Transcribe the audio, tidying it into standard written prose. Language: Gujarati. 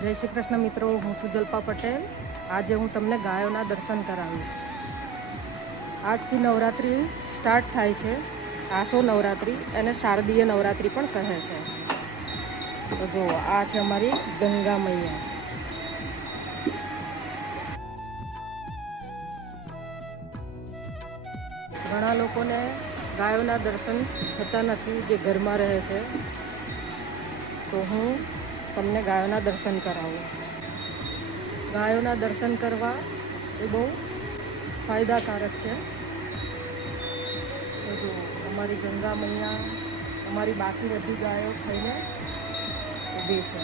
જય શ્રી કૃષ્ણ મિત્રો, હું છું જલ્પા પટેલ। આજે હું તમને ગાયોના દર્શન કરાવીશ। આજથી નવરાત્રિ સ્ટાર્ટ થાય છે। આસો નવરાત્રિ અને શારદીય નવરાત્રિ પણ કહે છે। તો જુઓ, આ છે અમારી ગંગા મૈયા। ઘણા લોકોને ગાયોના દર્શન થતા નથી, જે ઘરમાં રહે છે। તો હું તમને ગાયોના દર્શન કરાવું। ગાયોના દર્શન કરવા એ બહુ ફાયદાકારક છે। તો જો અમારી ગંગા મૈયા અમારી બાકી બધી ગાયો થઈને ઊભી છે।